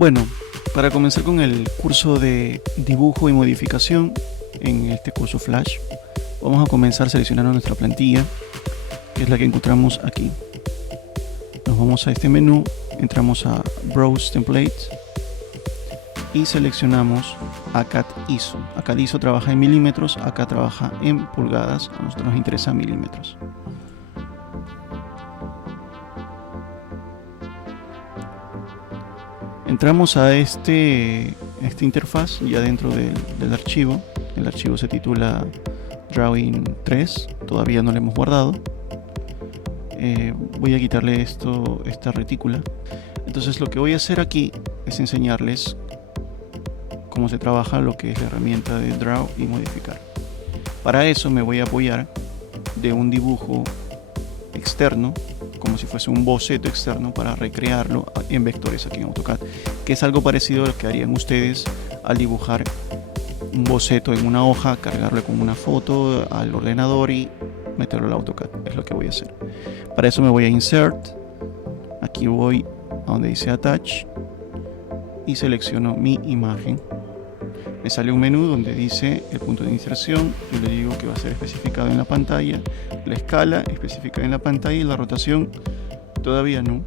Bueno, para comenzar con el curso de dibujo y modificación en este curso Flash, vamos a comenzar seleccionando nuestra plantilla, que es la que encontramos aquí. Nos vamos a este menú, entramos a Browse Templates y seleccionamos ACAD ISO. ACAD ISO trabaja en milímetros, acá trabaja en pulgadas, a nosotros nos interesa milímetros. Entramos a esta interfaz ya dentro del archivo. El archivo se titula Drawing 3, todavía no lo hemos guardado. Voy a quitarle esta retícula. Entonces lo que voy a hacer aquí es enseñarles cómo se trabaja lo que es la herramienta de Draw y modificar. Para eso me voy a apoyar de un dibujo externo, como si fuese un boceto externo, para recrearlo en vectores aquí en AutoCAD, que es algo parecido a lo que harían ustedes al dibujar un boceto en una hoja, cargarlo con una foto al ordenador y meterlo al AutoCAD. Es lo que voy a hacer. Para eso me voy a Insert, aquí voy a donde dice Attach y selecciono mi imagen. Me sale un menú donde dice el punto de inserción. Yo le digo que va a ser especificado en la pantalla, la escala especificada en la pantalla y la rotación todavía no.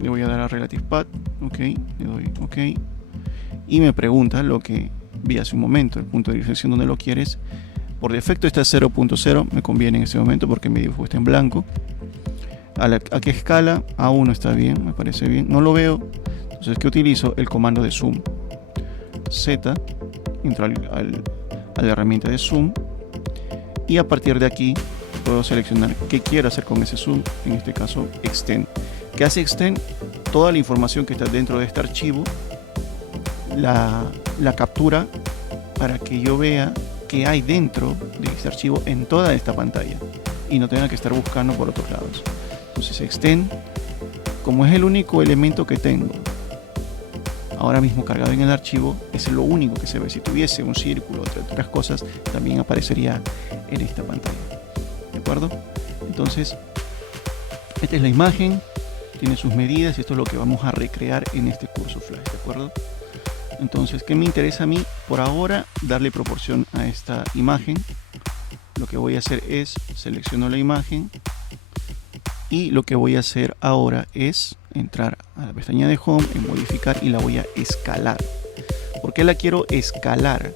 Le voy a dar a Relative Path, ok, le doy ok y me pregunta lo que vi hace un momento, el punto de inserción donde lo quieres. Por defecto está 0.0, me conviene en este momento porque mi dibujo está en blanco. ¿A qué escala? A1 está bien, me parece bien, no lo veo. Entonces, ¿qué utilizo? El comando de zoom. Z, entro a la herramienta de zoom y a partir de aquí puedo seleccionar qué quiero hacer con ese zoom, en este caso extend. ¿Qué hace extend? Toda la información que está dentro de este archivo la captura para que yo vea qué hay dentro de este archivo en toda esta pantalla y no tenga que estar buscando por otros lados. Entonces extend, como es el único elemento que tengo ahora mismo cargado en el archivo, es lo único que se ve. Si tuviese un círculo, otras cosas, también aparecería en esta pantalla. ¿De acuerdo? Entonces, esta es la imagen, tiene sus medidas y esto es lo que vamos a recrear en este curso Flash. ¿De acuerdo? Entonces, ¿qué me interesa a mí? Por ahora, darle proporción a esta imagen. Lo que voy a hacer es selecciono la imagen y lo que voy a hacer ahora es entrar a la pestaña de Home, en modificar y la voy a escalar. ¿Por qué la quiero escalar?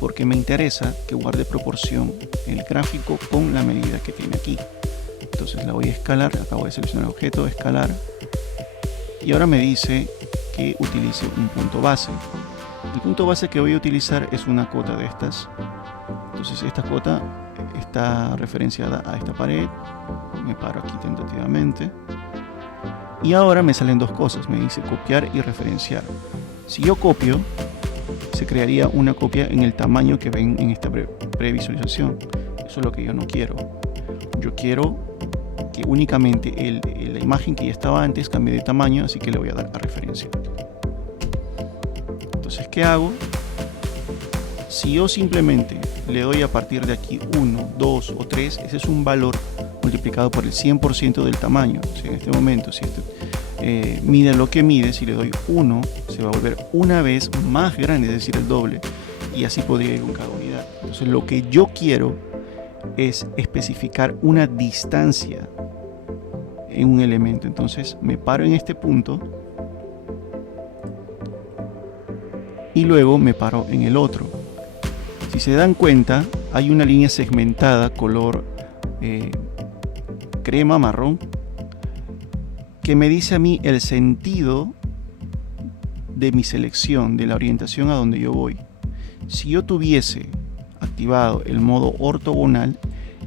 Porque me interesa que guarde proporción el gráfico con la medida que tiene aquí. Entonces la voy a escalar, acabo de seleccionar el objeto, escalar y ahora me dice que utilice un punto base. El punto base que voy a utilizar es una cota de estas. Entonces esta cota está referenciada a esta pared. Me paro aquí tentativamente y ahora me salen dos cosas, me dice copiar y referenciar. Si yo copio, se crearía una copia en el tamaño que ven en esta previsualización. Eso es lo que yo no quiero. Yo quiero que únicamente la imagen que ya estaba antes cambie de tamaño, así que le voy a dar a referencia. Entonces, ¿qué hago? Si yo simplemente le doy a partir de aquí 1, 2 o 3, ese es un valor multiplicado por el 100% del tamaño. O sea, en este momento, si mide lo que mide, si le doy 1, se va a volver una vez más grande, es decir, el doble, y así podría ir con cada unidad. Entonces, lo que yo quiero es especificar una distancia en un elemento. Entonces, me paro en este punto y luego me paro en el otro. Si se dan cuenta, hay una línea segmentada color crema marrón que me dice a mí el sentido de mi selección, de la orientación a donde yo voy. Si yo tuviese activado el modo ortogonal,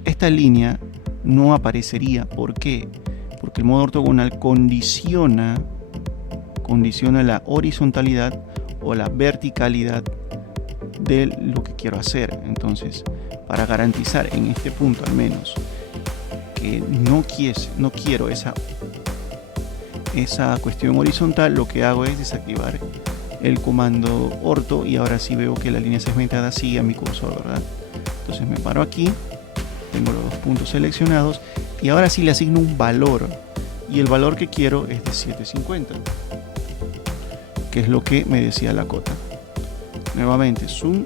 esta línea no aparecería. ¿Por qué? Porque el modo ortogonal condiciona la horizontalidad o la verticalidad de lo que quiero hacer. Entonces, para garantizar en este punto al menos que no quiero esa cuestión horizontal, lo que hago es desactivar el comando orto y ahora sí veo que la línea segmentada sigue a mi cursor, ¿verdad? Entonces me paro aquí, tengo los dos puntos seleccionados y ahora sí le asigno un valor y el valor que quiero es de 750. ¿Ok? que es lo que me decía la cota. Nuevamente, zoom,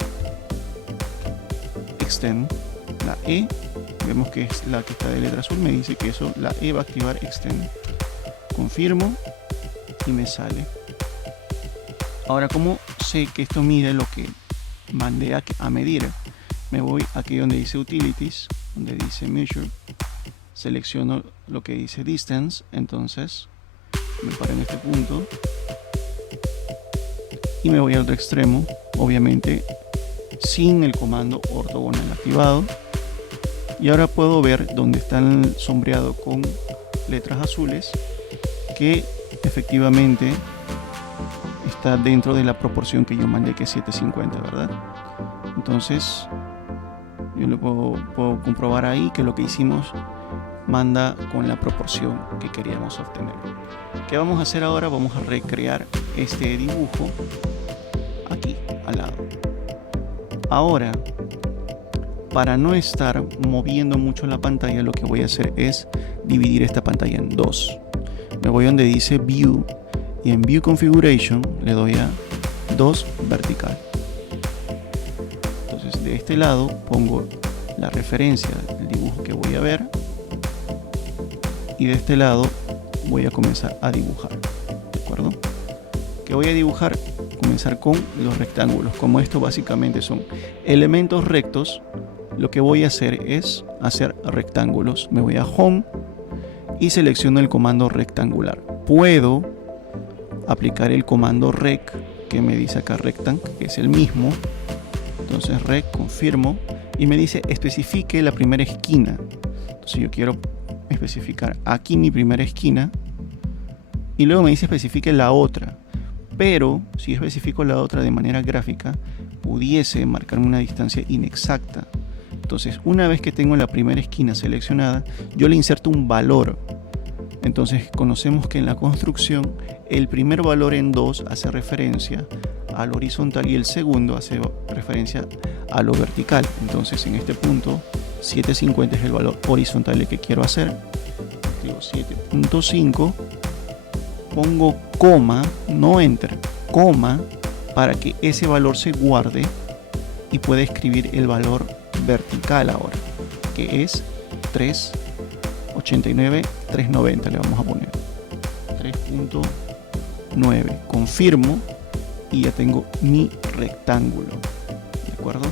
extend, la E, vemos que es la que está de letra azul, me dice que eso, la E va a activar extend. Confirmo y me sale. Ahora, ¿cómo sé que esto mide lo que mandé a medir? Me voy aquí donde dice Utilities, donde dice Measure, selecciono lo que dice Distance, entonces me paro en este punto y me voy al otro extremo, obviamente sin el comando ortogonal activado, y ahora puedo ver donde está el sombreado con letras azules que efectivamente está dentro de la proporción que yo mandé, que es 750, ¿verdad? Entonces yo lo puedo comprobar ahí que lo que hicimos manda con la proporción que queríamos obtener. ¿Qué vamos a hacer ahora? Vamos a recrear este dibujo aquí al lado. Ahora, para no estar moviendo mucho la pantalla, lo que voy a hacer es dividir esta pantalla en dos. Me voy donde dice View y en View Configuration le doy a 2 vertical. Entonces de este lado pongo la referencia del dibujo que voy a ver y de este lado voy a comenzar a dibujar. ¿De acuerdo? ¿Qué voy a dibujar? Comenzar con los rectángulos. Como esto básicamente son elementos rectos, lo que voy a hacer es hacer rectángulos. Me voy a Home y selecciono el comando rectangular. Puedo aplicar el comando rec que me dice acá rectangle, que es el mismo. Entonces rec, confirmo y me dice especifique la primera esquina. Entonces yo quiero especificar aquí mi primera esquina y luego me dice especifique la otra, pero si especifico la otra de manera gráfica pudiese marcarme una distancia inexacta. Entonces una vez que tengo la primera esquina seleccionada, yo le inserto un valor. Entonces conocemos que en la construcción el primer valor en 2 hace referencia al horizontal y el segundo hace referencia a lo vertical. Entonces en este punto 750 es el valor horizontal que quiero hacer. Digo 7.5, pongo coma, no enter, coma, para que ese valor se guarde y pueda escribir el valor vertical ahora, que es 389, 390 le vamos a poner 3.9. Confirmo y ya tengo mi rectángulo. ¿De acuerdo?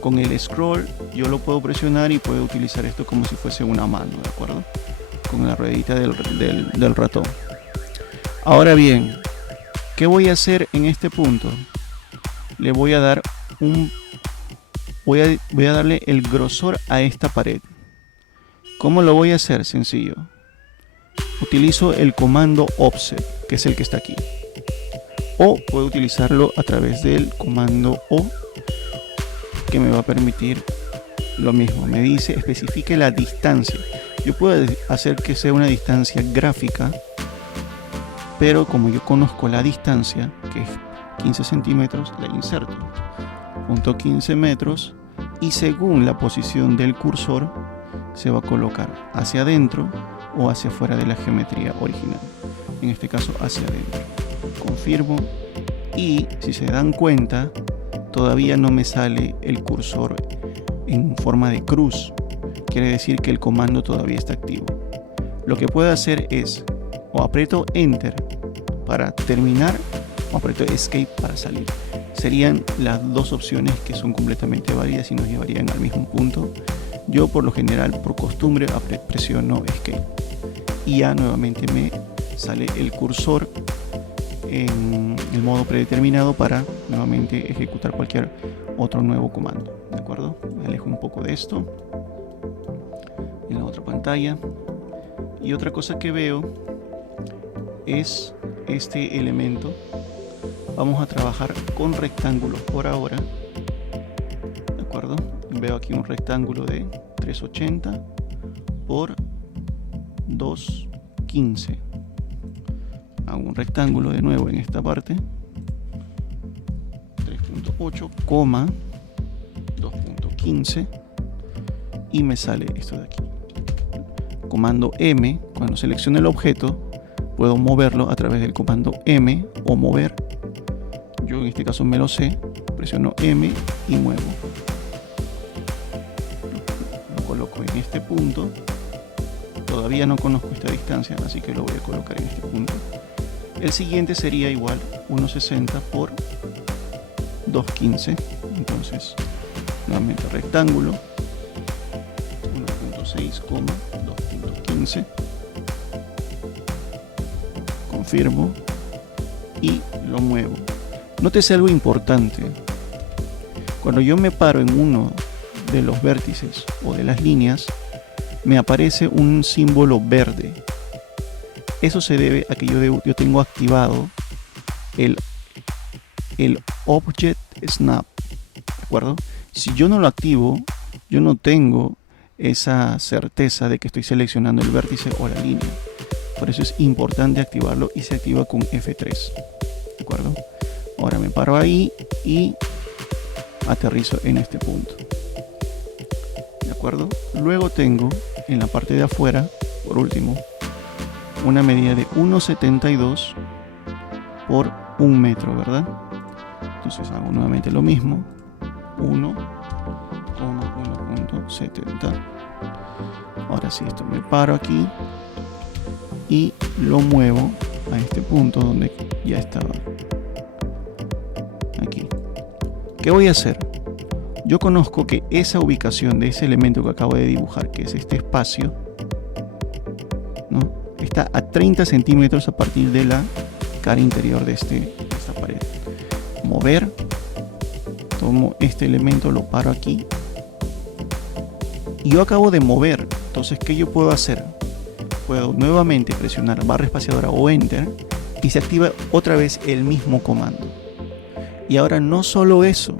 Con el scroll yo lo puedo presionar y puedo utilizar esto como si fuese una mano, ¿de acuerdo? Con la ruedita del ratón. Ahora bien, ¿qué voy a hacer en este punto? Le voy a dar voy a darle el grosor a esta pared. ¿Cómo lo voy a hacer? Sencillo. Utilizo el comando offset, que es el que está aquí. O puedo utilizarlo a través del comando O, que me va a permitir lo mismo. Me dice especifique la distancia. Yo puedo hacer que sea una distancia gráfica, pero como yo conozco la distancia, que es 15 centímetros, la inserto. Punto 15 metros y según la posición del cursor se va a colocar hacia adentro o hacia afuera de la geometría original. En este caso hacia adentro. Confirmo y si se dan cuenta todavía no me sale el cursor en forma de cruz. Quiere decir que el comando todavía está activo. Lo que puedo hacer es o aprieto Enter para terminar o aprieto Escape para salir. Serían las dos opciones que son completamente válidas y nos llevarían al mismo punto. Yo por lo general, por costumbre, presiono Escape y ya nuevamente me sale el cursor en el modo predeterminado para nuevamente ejecutar cualquier otro nuevo comando. ¿De acuerdo? Me alejo un poco de esto en la otra pantalla. Y otra cosa que veo es este elemento. Vamos a trabajar con rectángulos por ahora. ¿De acuerdo? Veo aquí un rectángulo de 380 por 215. Hago un rectángulo de nuevo en esta parte. 3.8, 2.15 y me sale esto de aquí. Comando M, cuando seleccione el objeto, puedo moverlo a través del comando M o mover yo en este caso me lo sé, presiono M y muevo. Lo coloco en este punto. Todavía no conozco esta distancia, así que lo voy a colocar en este punto. El siguiente sería igual 1,60 por 2,15. Entonces, nuevamente rectángulo 1,6, 2,15. Confirmo y lo muevo. Nótese algo importante. Cuando yo me paro en uno de los vértices o de las líneas, me aparece un símbolo verde. Eso se debe a que yo tengo activado el Object Snap, ¿de acuerdo? Si yo no lo activo, yo no tengo esa certeza de que estoy seleccionando el vértice o la línea. Por eso es importante activarlo y se activa con F3, ¿de acuerdo? Ahora me paro ahí y aterrizo en este punto, ¿de acuerdo? Luego tengo en la parte de afuera, por último, una medida de 1,72 por 1 metro, ¿verdad? Entonces hago nuevamente lo mismo, 1,1.70. Ahora sí, esto me paro aquí y lo muevo a este punto donde ya estaba. Aquí. ¿Qué voy a hacer? Yo conozco que esa ubicación de ese elemento que acabo de dibujar, que es este espacio, ¿no?, está a 30 centímetros a partir de la cara interior de esta pared. Mover, tomo este elemento, lo paro aquí y yo acabo de mover. Entonces, ¿qué yo puedo hacer? Puedo nuevamente presionar barra espaciadora o enter y se activa otra vez el mismo comando. Y ahora no solo eso,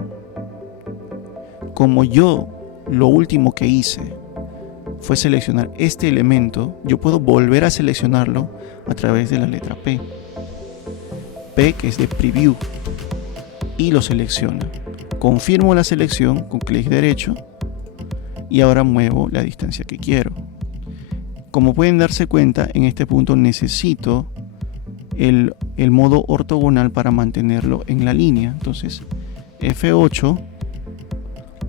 como yo lo último que hice fue seleccionar este elemento, yo puedo volver a seleccionarlo a través de la letra P, que es de Preview, y lo selecciona. Confirmo la selección con clic derecho y ahora muevo la distancia que quiero. Como pueden darse cuenta, en este punto necesito el modo ortogonal para mantenerlo en la línea. Entonces F8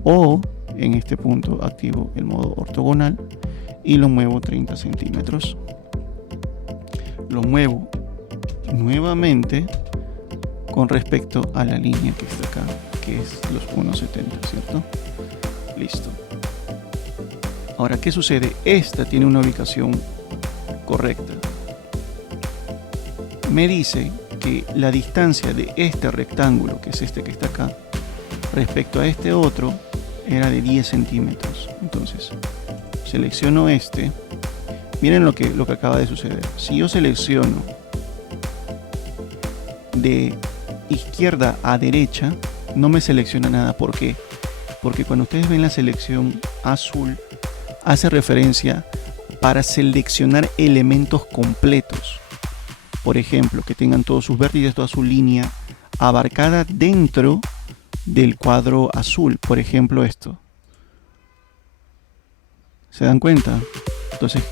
o en este punto activo el modo ortogonal y lo muevo 30 centímetros. Lo muevo nuevamente con respecto a la línea que está acá, que es los 1,70, ¿cierto? Listo. Ahora, ¿qué sucede? Esta tiene una ubicación correcta. Me dice que la distancia de este rectángulo, que es este que está acá, respecto a este otro, era de 10 centímetros. Entonces, selecciono este. Miren lo que acaba de suceder. Si yo selecciono de izquierda a derecha, no me selecciona nada. ¿Por qué? Porque cuando ustedes ven la selección azul, hace referencia para seleccionar elementos completos. Por ejemplo, que tengan todos sus vértices, toda su línea abarcada dentro del cuadro azul. Por ejemplo, esto. ¿Se dan cuenta? Entonces,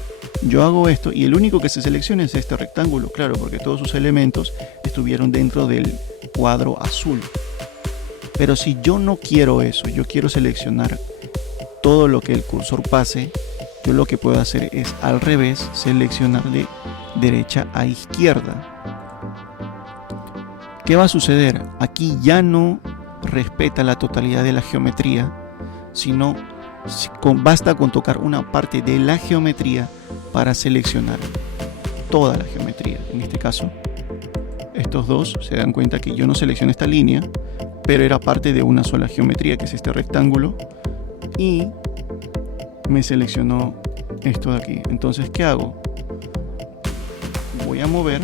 yo hago esto y el único que se selecciona es este rectángulo, claro, porque todos sus elementos estuvieron dentro del cuadro azul. Pero si yo no quiero eso, yo quiero seleccionar todo lo que el cursor pase, yo lo que puedo hacer es al revés, seleccionar de derecha a izquierda. ¿Qué va a suceder? Aquí ya no respeta la totalidad de la geometría, sino basta con tocar una parte de la geometría para seleccionar toda la geometría. En este caso, estos dos se dan cuenta que yo no seleccioné esta línea, pero era parte de una sola geometría, que es este rectángulo, y me seleccionó esto de aquí. Entonces, ¿qué hago? Voy a mover,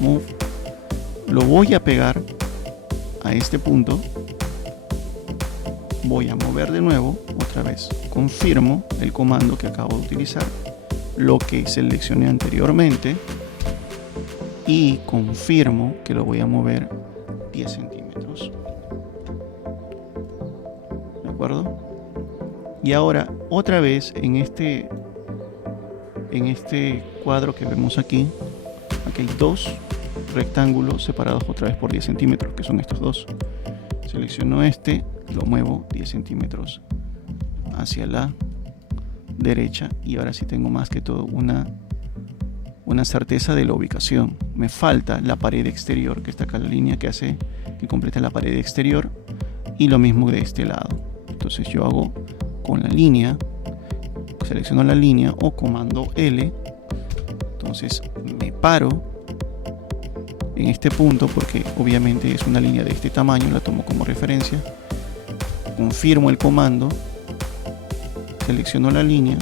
move, lo voy a pegar a este punto, voy a mover de nuevo, otra vez, confirmo el comando que acabo de utilizar, lo que seleccioné anteriormente, y confirmo que lo voy a mover 10 centímetros. ¿De acuerdo? Y ahora, otra vez, en este cuadro que vemos aquí hay dos rectángulos separados otra vez por 10 centímetros, que son estos dos. Selecciono este, lo muevo 10 centímetros hacia la derecha y ahora sí tengo más que todo una certeza de la ubicación. Me falta la pared exterior, que está acá, la línea que completa la pared exterior, y lo mismo de este lado. Entonces yo hago con la línea, selecciono la línea o comando L. Entonces me paro en este punto porque obviamente es una línea de este tamaño, la tomo como referencia, confirmo el comando, selecciono la línea,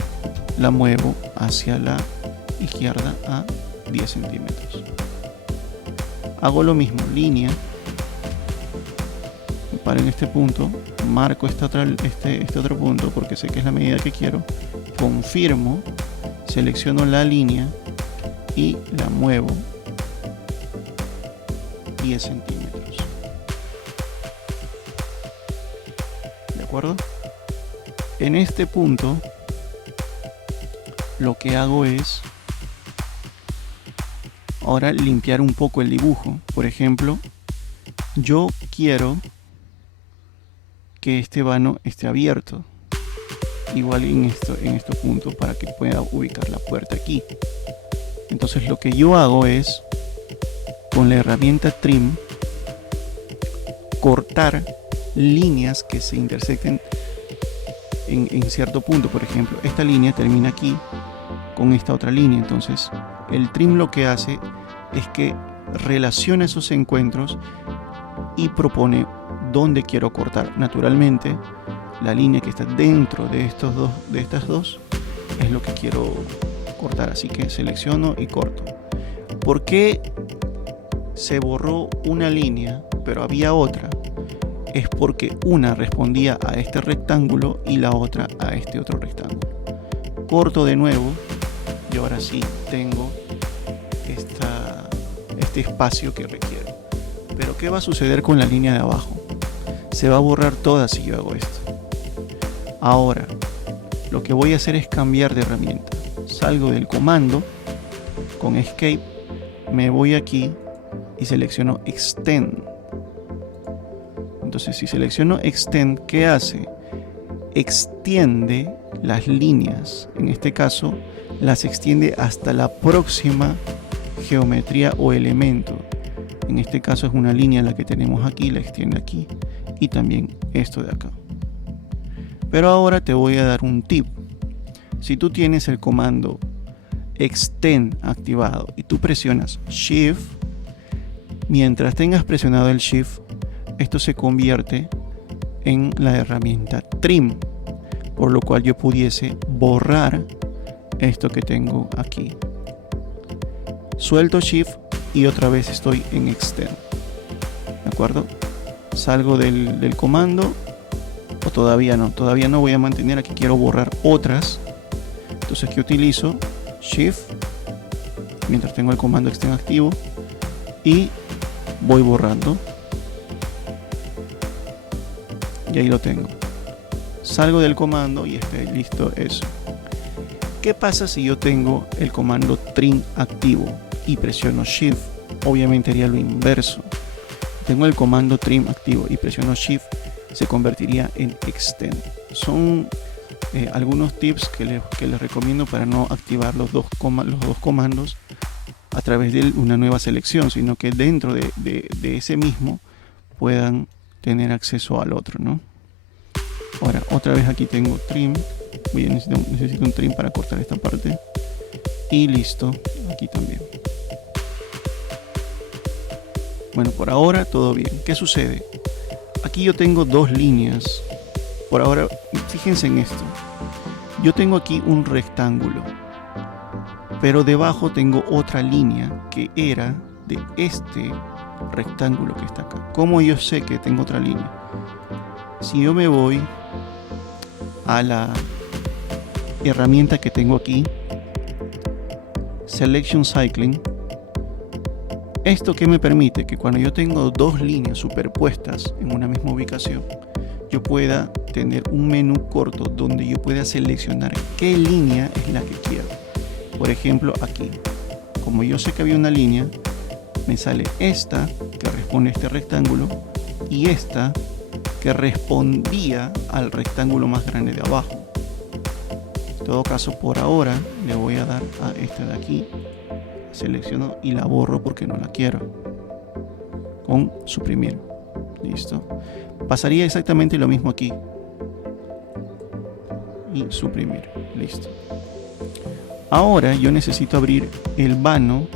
la muevo hacia la izquierda a 10 centímetros. Hago lo mismo, línea, me paro en este punto, marco este otro punto porque sé que es la medida que quiero, confirmo, selecciono la línea y la muevo 10 centímetros. ¿De acuerdo? En este punto lo que hago es ahora limpiar un poco el dibujo. Por ejemplo, yo quiero que este vano esté abierto, igual en estos puntos, para que pueda ubicar la puerta aquí. Entonces lo que yo hago es, con la herramienta Trim, cortar líneas que se intersecten en cierto punto. Por ejemplo, esta línea termina aquí con esta otra línea. Entonces el Trim lo que hace es que relaciona esos encuentros y propone dónde quiero cortar. Naturalmente, la línea que está dentro de estas dos es lo que quiero cortar, así que selecciono y corto. ¿Por qué se borró una línea pero había otra? Es porque una respondía a este rectángulo y la otra a este otro rectángulo. Corto de nuevo y ahora sí tengo este espacio que requiero. Pero ¿qué va a suceder con la línea de abajo? Se va a borrar toda si yo hago esto. Ahora lo que voy a hacer es cambiar de herramienta. Salgo del comando con Escape, me voy aquí y selecciono Extend. Entonces si selecciono Extend, ¿qué hace? Extiende las líneas, en este caso las extiende hasta la próxima geometría o elemento. En este caso es una línea la que tenemos aquí, la extiende aquí, y también esto de acá. Pero ahora te voy a dar un tip. Si tú tienes el comando Extend activado y tú presionas Shift, mientras tengas presionado el Shift, esto se convierte en la herramienta Trim, por lo cual yo pudiese borrar esto que tengo aquí. Suelto Shift y otra vez estoy en Extend. ¿De acuerdo? Salgo del comando, o todavía no voy a mantener, aquí quiero borrar otras. Entonces, ¿qué utilizo? Shift, mientras tengo el comando Extend activo, y voy borrando. Y ahí lo tengo. Salgo del comando y está listo eso. ¿Qué pasa si yo tengo el comando Trim activo y presiono Shift? Obviamente haría lo inverso. Tengo el comando Trim activo y presiono Shift, se convertiría en Extend. Son algunos tips que les recomiendo para no activar los dos comandos a través de una nueva selección, sino que dentro de ese mismo puedan tener acceso al otro, ¿no? Ahora, otra vez aquí tengo Trim. Necesito un Trim para cortar esta parte. Y listo, aquí también. Bueno, por ahora todo bien. ¿Qué sucede? Aquí yo tengo dos líneas. Por ahora, fíjense en esto. Yo tengo aquí un rectángulo, pero debajo tengo otra línea que era de este rectángulo que está acá. ¿Cómo yo sé que tengo otra línea? Si yo me voy a la herramienta que tengo aquí, Selection Cycling, esto que me permite que cuando yo tengo dos líneas superpuestas en una misma ubicación, yo pueda tener un menú corto donde yo pueda seleccionar qué línea es la que quiero. Por ejemplo, aquí, como yo sé que había una línea, me sale esta que responde a este rectángulo y esta que respondía al rectángulo más grande de abajo. En todo caso, por ahora le voy a dar a esta de aquí, selecciono y la borro porque no la quiero, con suprimir. Listo. Pasaría exactamente lo mismo aquí y suprimir. Listo. Ahora yo necesito abrir el vano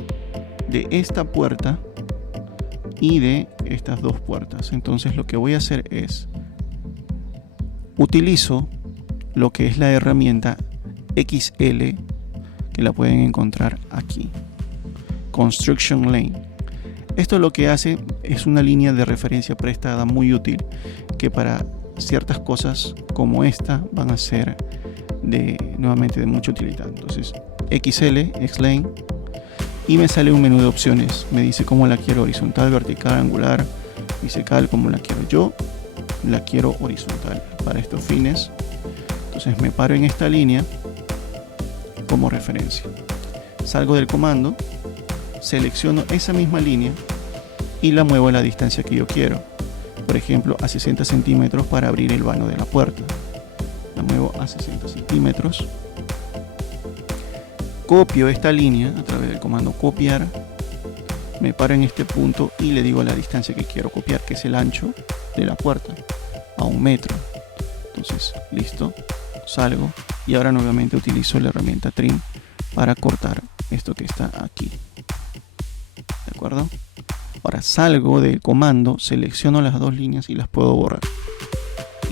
de esta puerta y de estas dos puertas. Entonces lo que voy a hacer es utilizo lo que es la herramienta XL, que la pueden encontrar aquí, Construction Lane. Esto lo que hace es una línea de referencia prestada muy útil, que para ciertas cosas como esta van a ser nuevamente de mucha utilidad. Entonces XL, Xlane, y me sale un menú de opciones. Me dice cómo la quiero: horizontal, vertical, angular, bisecal, como la quiero. Yo la quiero horizontal para estos fines. Entonces me paro en esta línea como referencia. Salgo del comando, selecciono esa misma línea y la muevo a la distancia que yo quiero. Por ejemplo, a 60 centímetros para abrir el vano de la puerta. La muevo a 60 centímetros. Copio esta línea a través del comando copiar. Me paro en este punto y le digo la distancia que quiero copiar, que es el ancho de la puerta, a 1 metro. Entonces, listo. Salgo y ahora nuevamente utilizo la herramienta trim para cortar esto que está aquí. ¿De acuerdo? Ahora salgo del comando, selecciono las dos líneas y las puedo borrar.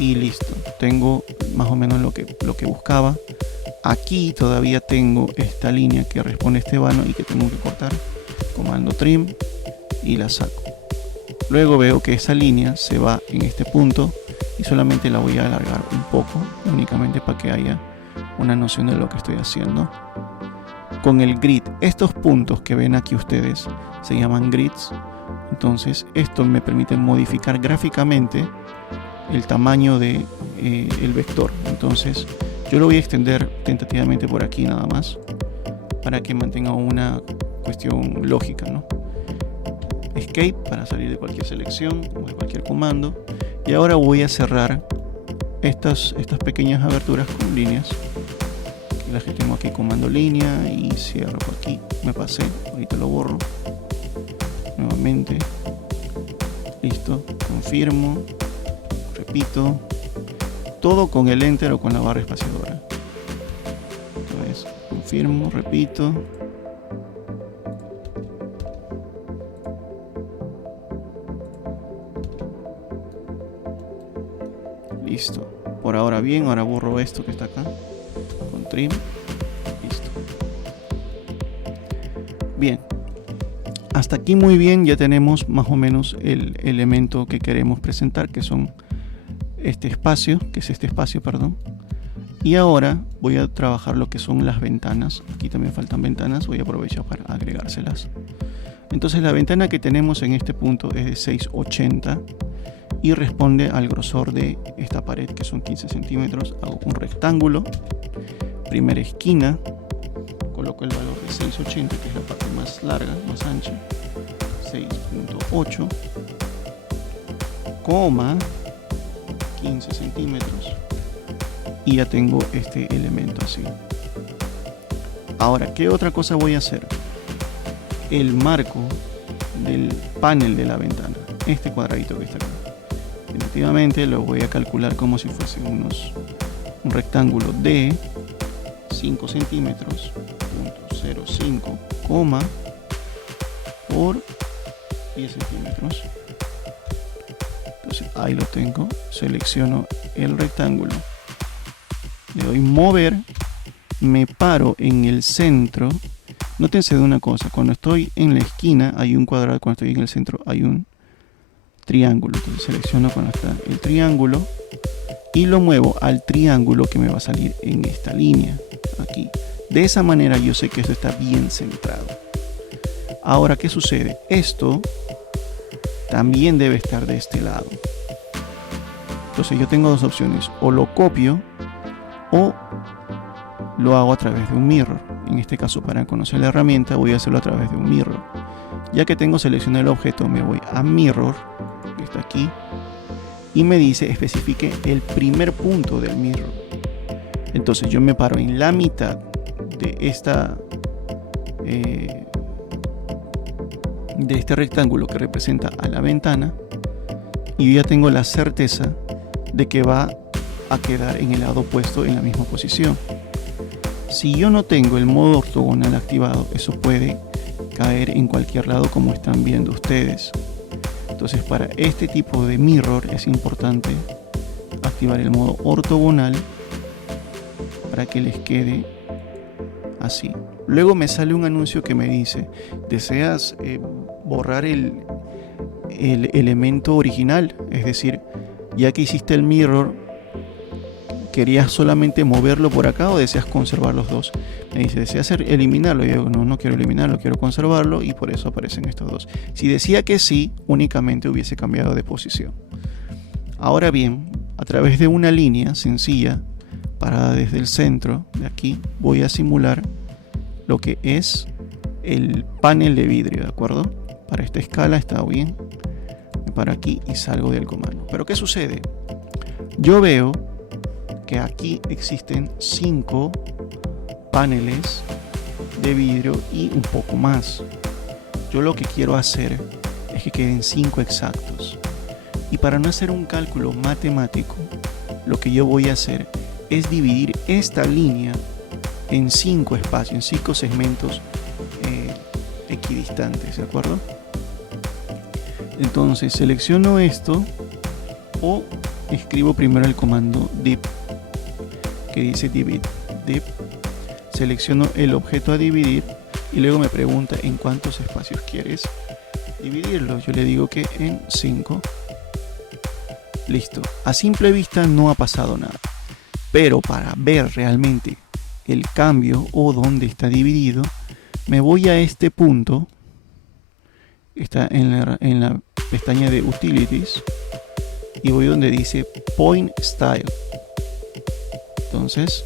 Y listo. Tengo más o menos lo que buscaba. Aquí todavía tengo esta línea que responde a este vano y que tengo que cortar. Comando trim y la saco. Luego veo que esa línea se va en este punto y solamente la voy a alargar un poco, únicamente para que haya una noción de lo que estoy haciendo. Con el grid, estos puntos que ven aquí ustedes se llaman grids. Entonces esto me permite modificar gráficamente el tamaño de el vector. Entonces yo lo voy a extender tentativamente por aquí nada más, para que mantenga una cuestión lógica, ¿no? Escape para salir de cualquier selección o de cualquier comando. Y ahora voy a cerrar estas pequeñas aberturas con líneas, que las que tengo aquí, comando línea, y cierro por aquí. Me pasé, ahorita lo borro nuevamente. Listo, confirmo, repito, todo con el enter o con la barra espaciadora. Entonces confirmo, repito, listo. Por ahora bien. Ahora borro esto que está acá con trim. Listo. Bien, hasta aquí muy bien. Ya tenemos más o menos el elemento que queremos presentar, que son este espacio, perdón. Y ahora voy a trabajar lo que son las ventanas. Aquí también faltan ventanas, voy a aprovechar para agregárselas. Entonces la ventana que tenemos en este punto es de 680 y responde al grosor de esta pared, que son 15 centímetros. Hago un rectángulo, primera esquina, coloco el valor de 680, que es la parte más larga, más ancha, 6.8, coma 15 centímetros, y ya tengo este elemento así. Ahora, ¿qué otra cosa voy a hacer? El marco del panel de la ventana, este cuadradito que está acá, definitivamente lo voy a calcular como si fuese un rectángulo de 5 centímetros, 0.05, coma, por 10 centímetros. Entonces ahí lo tengo, selecciono el rectángulo, le doy mover, me paro en el centro. Nótense de una cosa: cuando estoy en la esquina hay un cuadrado, cuando estoy en el centro hay un triángulo. Entonces selecciono cuando está el triángulo y lo muevo al triángulo que me va a salir en esta línea aquí. De esa manera yo sé que esto está bien centrado. Ahora, ¿qué sucede? Esto también debe estar de este lado. Entonces yo tengo dos opciones: o lo copio o lo hago a través de un mirror. En este caso, para conocer la herramienta, voy a hacerlo a través de un mirror. Ya que tengo seleccionado el objeto, me voy a Mirror, que está aquí, y me dice especifique el primer punto del mirror. Entonces yo me paro en la mitad de este rectángulo que representa a la ventana, y yo ya tengo la certeza de que va a quedar en el lado opuesto en la misma posición. Si yo no tengo el modo ortogonal activado, eso puede caer en cualquier lado, como están viendo ustedes. Entonces, para este tipo de mirror es importante activar el modo ortogonal para que les quede así. Luego me sale un anuncio que me dice: ¿deseas borrar el elemento original? Es decir, ya que hiciste el mirror, ¿querías solamente moverlo por acá o deseas conservar los dos? Me dice: ¿deseas eliminarlo? Y yo digo: no quiero eliminarlo, quiero conservarlo, y por eso aparecen estos dos. Si decía que sí, únicamente hubiese cambiado de posición. Ahora bien, a través de una línea sencilla parada desde el centro de aquí, voy a simular lo que es el panel de vidrio, ¿de acuerdo? Para esta escala está bien. Me paro aquí y salgo del comando. Pero ¿qué sucede? Yo veo que aquí existen 5 paneles de vidrio y un poco más. Yo lo que quiero hacer es que queden 5 exactos. Y para no hacer un cálculo matemático, lo que yo voy a hacer es dividir esta línea en 5 espacios, en 5 segmentos equidistantes, ¿de acuerdo? Entonces selecciono esto, o escribo primero el comando div que dice divide. Selecciono el objeto a dividir y luego me pregunta en cuántos espacios quieres dividirlo. Yo le digo que en 5. Listo. A simple vista no ha pasado nada, pero para ver realmente el cambio o dónde está dividido, me voy a este punto. Está en la pestaña de Utilities y voy donde dice Point Style. Entonces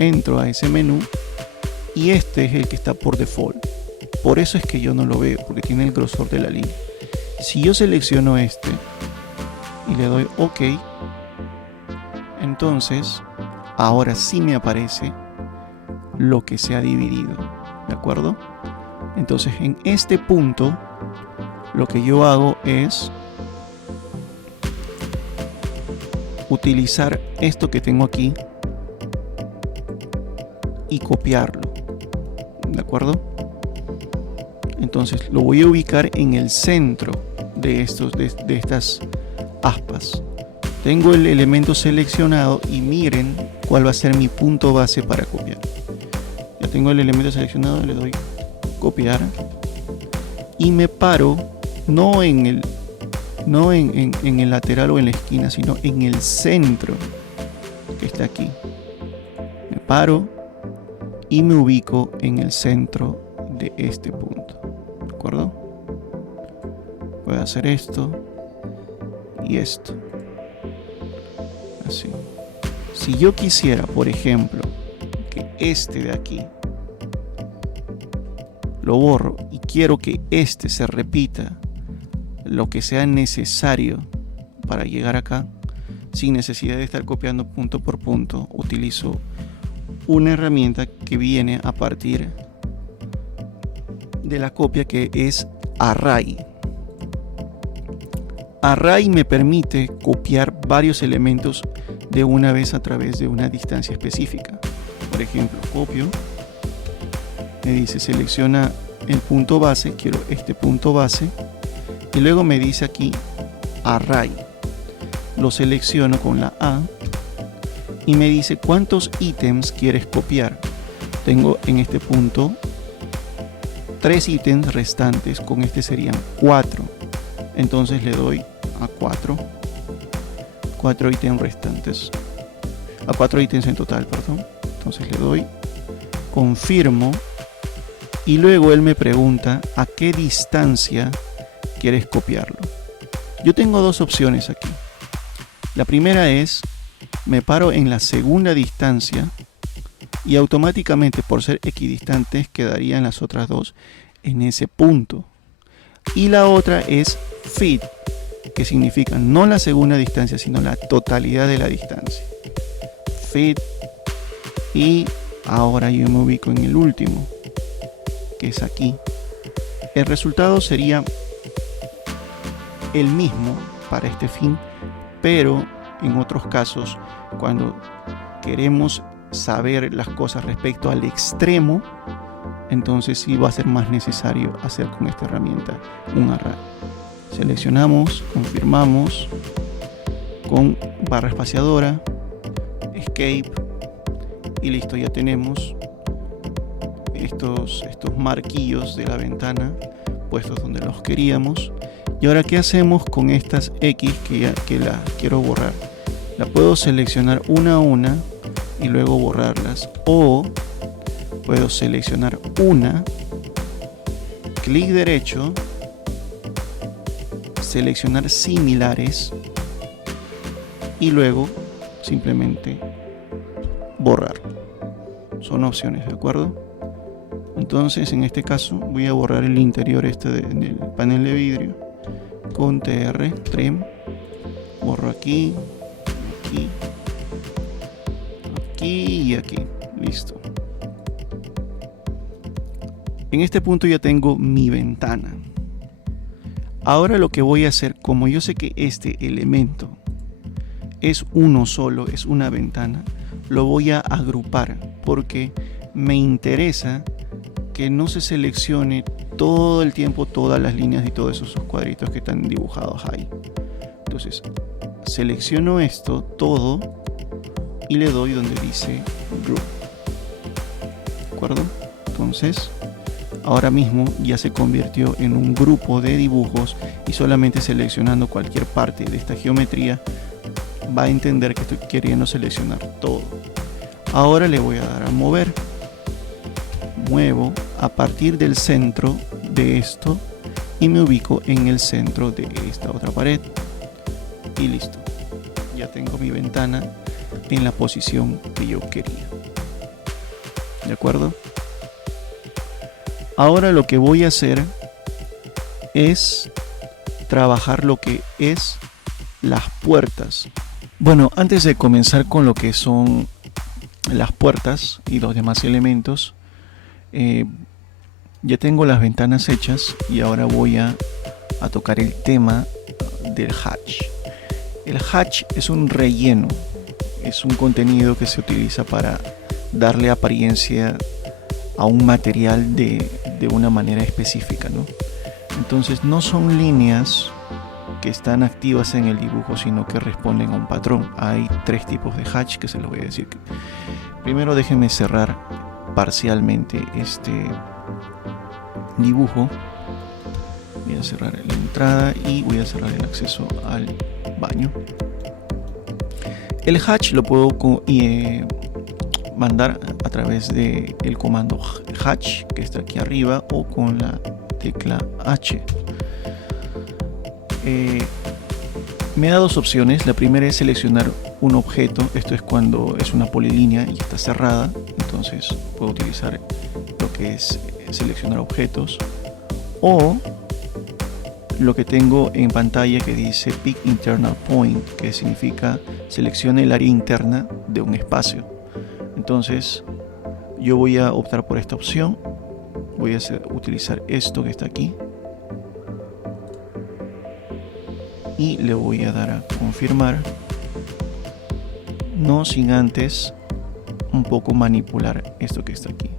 entro a ese menú y este es el que está por default. Por eso es que yo no lo veo, porque tiene el grosor de la línea. Si yo selecciono este y le doy OK, entonces ahora sí me aparece lo que se ha dividido, ¿de acuerdo? Entonces en este punto lo que yo hago es utilizar esto que tengo aquí y copiarlo, ¿de acuerdo? Entonces lo voy a ubicar en el centro de estas aspas. Tengo el elemento seleccionado y miren cuál va a ser mi punto base para copiar. Ya tengo el elemento seleccionado, le doy copiar y me paro no en el lateral o en la esquina, sino en el centro que está aquí. Me paro y me ubico en el centro de este punto, ¿de acuerdo? Voy a hacer esto y esto, así. Si yo quisiera, por ejemplo, que este de aquí lo borro y quiero que este se repita lo que sea necesario para llegar acá, sin necesidad de estar copiando punto por punto, utilizo una herramienta que viene a partir de la copia, que es Array. Array me permite copiar varios elementos de una vez a través de una distancia específica. Por ejemplo, copio, me dice selecciona el punto base, quiero este punto base, y luego me dice aquí Array. Lo selecciono con la A y me dice cuántos ítems quieres copiar. Tengo en este punto 3 ítems restantes, con este serían 4. Entonces le doy a 4 ítems restantes, a 4 ítems en total, perdón. Entonces le doy confirmo y luego él me pregunta a qué distancia quieres copiarlo. Yo tengo dos opciones aquí. La primera es, me paro en la segunda distancia y automáticamente, por ser equidistantes, quedarían las otras dos en ese punto. Y la otra es fit, que significa no la segunda distancia, sino la totalidad de la distancia. Fit. Y ahora yo me ubico en el último, que es aquí. El resultado sería el mismo para este fin, pero en otros casos, cuando queremos saber las cosas respecto al extremo, entonces sí va a ser más necesario hacer con esta herramienta un array. Seleccionamos, confirmamos con barra espaciadora, escape, y listo, ya tenemos estos marquillos de la ventana puestos donde los queríamos. Y ahora, ¿qué hacemos con estas X que las quiero borrar? La puedo seleccionar una a una y luego borrarlas, o puedo seleccionar una, clic derecho, seleccionar similares y luego simplemente borrar. Son opciones, ¿de acuerdo? Entonces en este caso voy a borrar el interior del panel de vidrio con TR, trim, borro aquí, aquí, aquí y aquí. Listo. En este punto ya tengo mi ventana. Ahora lo que voy a hacer, como yo sé que este elemento es uno solo, es una ventana, lo voy a agrupar porque me interesa que no se seleccione todo el tiempo todas las líneas y todos esos cuadritos que están dibujados ahí. Entonces selecciono esto todo y le doy donde dice Group. ¿De acuerdo? Entonces ahora mismo ya se convirtió en un grupo de dibujos y solamente seleccionando cualquier parte de esta geometría va a entender que estoy queriendo seleccionar todo. Ahora le voy a dar a mover. Muevo a partir del centro de esto y me ubico en el centro de esta otra pared. Y listo. Ya tengo mi ventana en la posición que yo quería. ¿De acuerdo? Ahora lo que voy a hacer es trabajar lo que es las puertas. Bueno, antes de comenzar con lo que son las puertas y los demás elementos, ya tengo las ventanas hechas y ahora voy a tocar el tema del hatch. El hatch es un relleno, es un contenido que se utiliza para darle apariencia a un material de una manera específica, ¿no? Entonces no son líneas que están activas en el dibujo, sino que responden a un patrón. Hay tres tipos de hatch que se los voy a decir. Primero déjenme cerrar parcialmente este dibujo. Voy a cerrar la entrada y voy a cerrar el acceso al baño. El hatch lo puedo mandar a través del comando hatch, que está aquí arriba, o con la tecla H. Me da dos opciones. La primera es seleccionar un objeto. Esto es cuando es una polilínea y está cerrada. Entonces puedo utilizar lo que es seleccionar objetos. O lo que tengo en pantalla que dice Pick Internal Point, que significa seleccione el área interna de un espacio. Entonces yo voy a optar por esta opción. Voy a utilizar esto que está aquí. Y le voy a dar a confirmar, no sin antes un poco manipular esto que está aquí.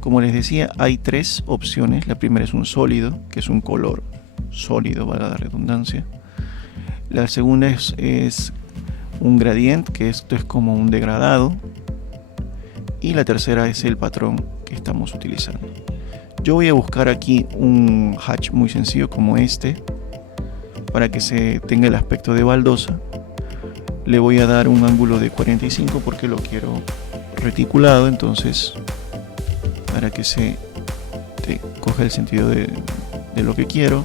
Como les decía, hay tres opciones. La primera es un sólido, que es un color sólido, valga la redundancia. La segunda es un gradient, que esto es como un degradado. Y la tercera es el patrón que estamos utilizando. Yo voy a buscar aquí un hatch muy sencillo como este, para que se tenga el aspecto de baldosa. Le voy a dar un ángulo de 45 porque lo quiero reticulado, entonces para que se coja el sentido de lo que quiero.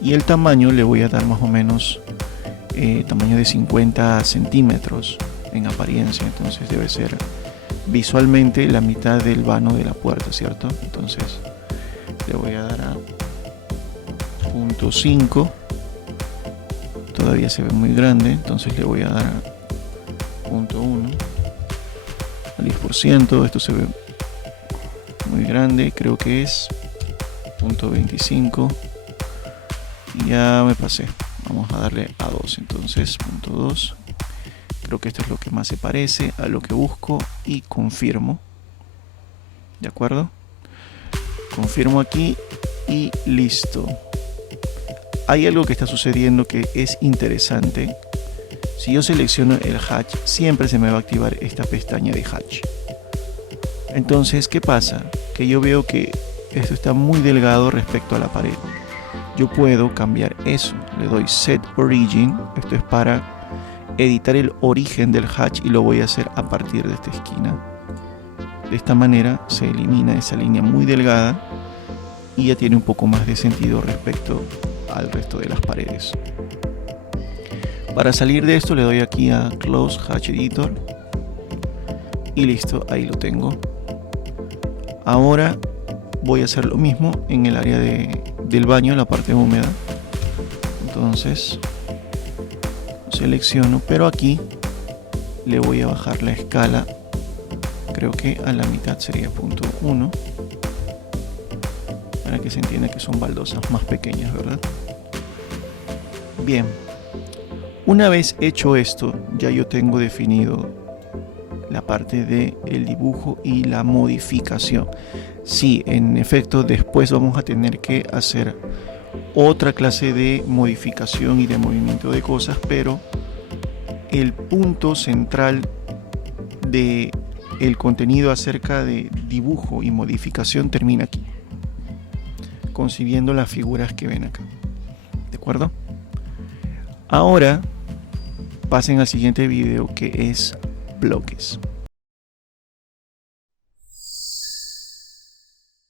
Y el tamaño le voy a dar más o menos tamaño de 50 centímetros en apariencia, entonces debe ser visualmente la mitad del vano de la puerta, ¿cierto? Entonces le voy a dar a .5. Todavía se ve muy grande, entonces le voy a dar a .1 al 10%. Esto se ve muy grande, creo que es .25. Y ya me pasé. Vamos a darle a 2, entonces .2. Creo que esto es lo que más se parece a lo que busco y confirmo. ¿De acuerdo? Confirmo aquí y listo. Hay algo que está sucediendo que es interesante. Si yo selecciono el hatch, siempre se me va a activar esta pestaña de hatch. Entonces, ¿qué pasa? Que yo veo que esto está muy delgado respecto a la pared. Yo puedo cambiar eso. Le doy Set Origin. Esto es para editar el origen del hatch y lo voy a hacer a partir de esta esquina. De esta manera se elimina esa línea muy delgada y ya tiene un poco más de sentido respecto al resto de las paredes. Para salir de esto le doy aquí a Close Hatch Editor y listo, ahí lo tengo. Ahora voy a hacer lo mismo en el área del baño, en la parte húmeda. Entonces selecciono, pero aquí le voy a bajar la escala, creo que a la mitad sería .1, para que se entienda que son baldosas más pequeñas, ¿verdad? Bien, una vez hecho esto, ya yo tengo definido la parte del dibujo y la modificación. Sí, en efecto, después vamos a tener que hacer otra clase de modificación y de movimiento de cosas, pero el punto central de el contenido acerca de dibujo y modificación termina aquí, concibiendo las figuras que ven acá. ¿De acuerdo? Ahora pasen al siguiente video, que es bloques.